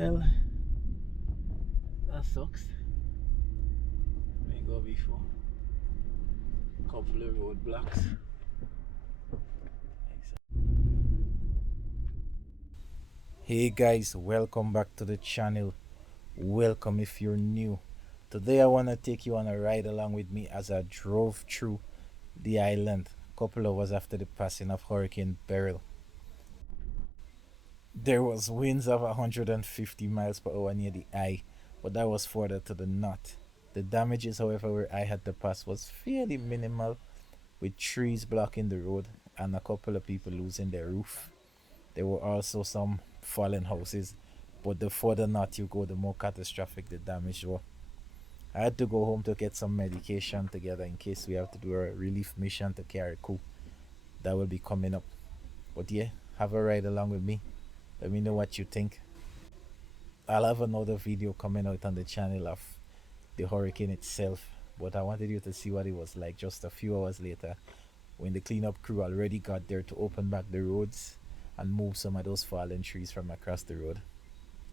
Well, that sucks. May go before. Couple of roadblocks. Hey guys, welcome back to the channel. Welcome if you're new. Today I want to take you on a ride along with me as I drove through the island a couple of hours after the passing of Hurricane Beryl. There was winds of 150 miles per hour near the eye, but that was further to the north. The damages, however, where I had to pass was fairly minimal, with trees blocking the road and a couple of people losing their roof. There were also some fallen houses, but the further north you go, the more catastrophic the damage was. I had to go home to get some medication together in case we have to do a relief mission to Carriacou. That will be coming up. But yeah, have a ride along with me. Let me know what you think. I'll have another video coming out on the channel of the hurricane itself, but I wanted you to see what it was like just a few hours later when the cleanup crew already got there to open back the roads and move some of those fallen trees from across the road.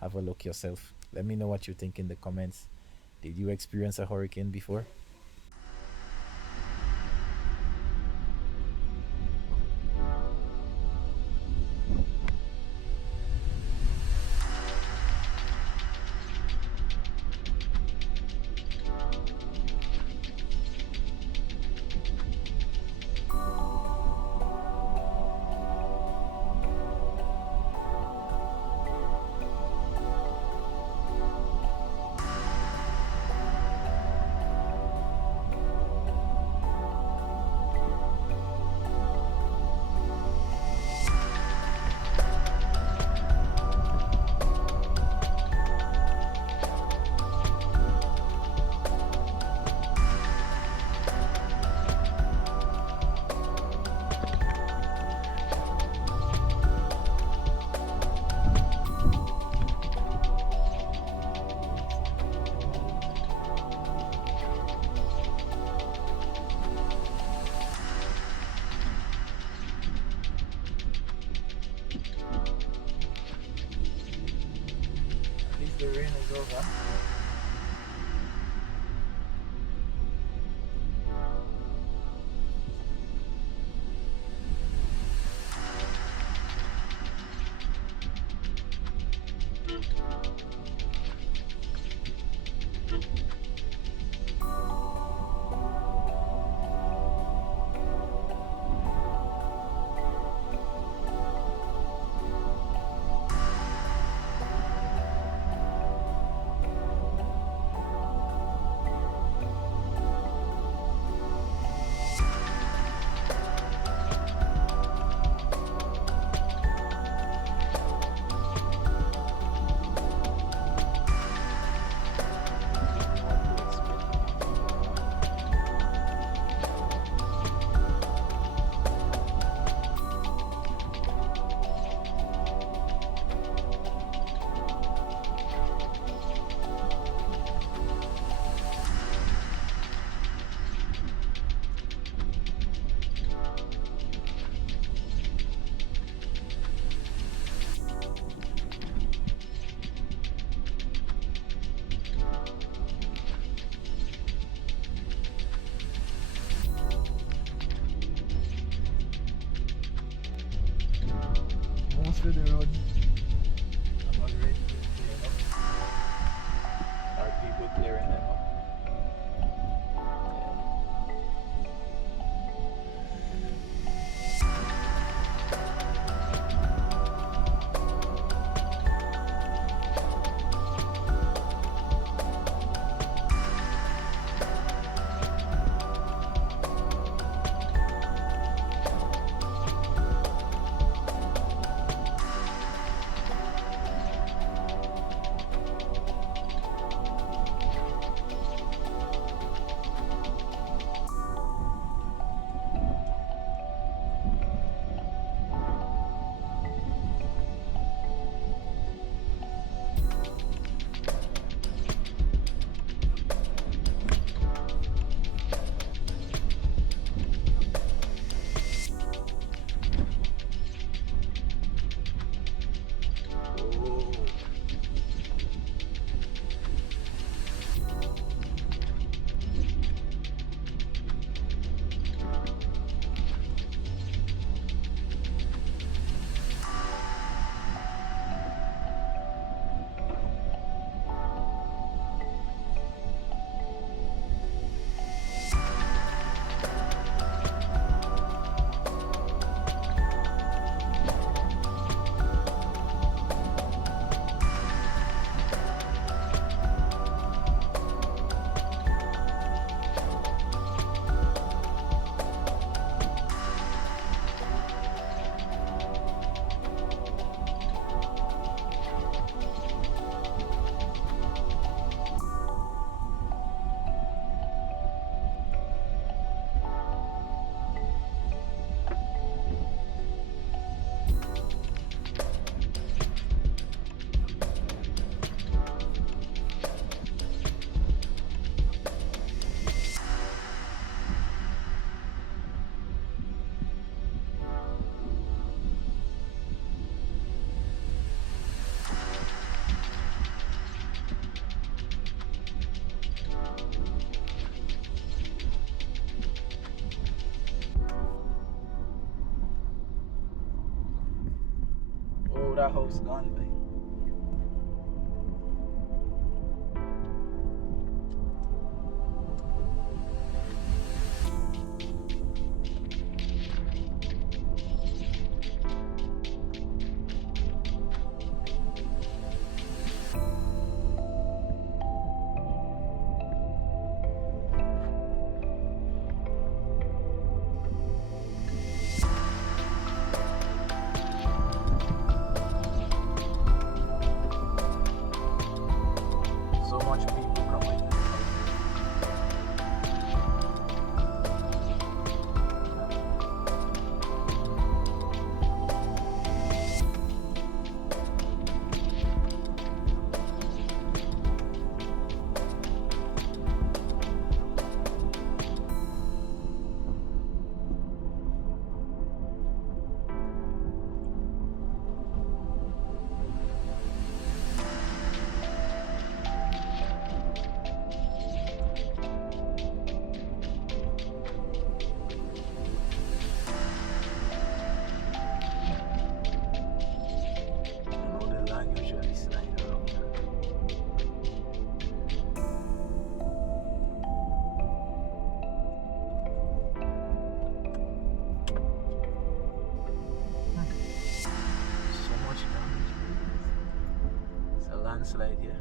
Have a look yourself. Let me know what you think in the comments. Did you experience a hurricane before? At least the rain is over. Most of the roads have already been cleared up. Are people clearing them up? would that house gone like? So much people coming to the house. I know the land usually slide around. So much damage. It's a landslide here.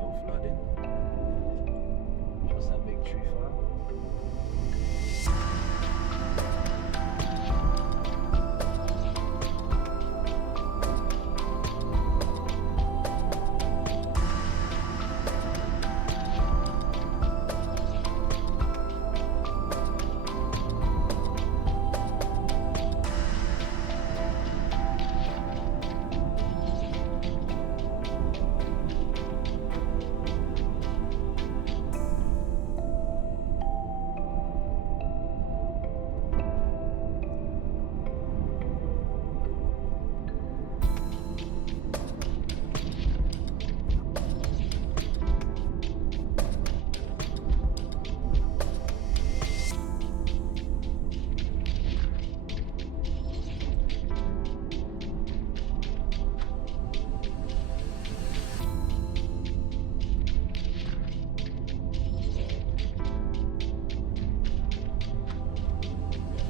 No flooding. Just a big tree farm.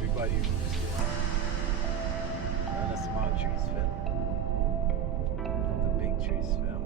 Everybody moves the land. And the small trees fell. And the big trees fell.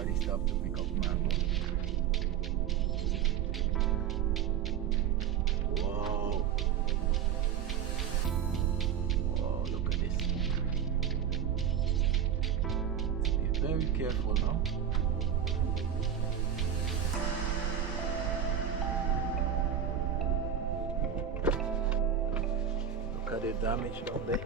everybody stopped to pick up mango. Whoa. Whoa, look at this. Be very careful now. Look at the damage down there.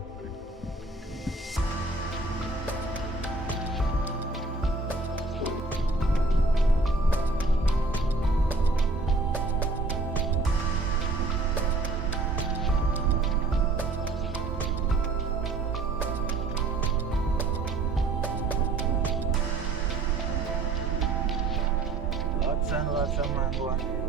Lots and lots of mango.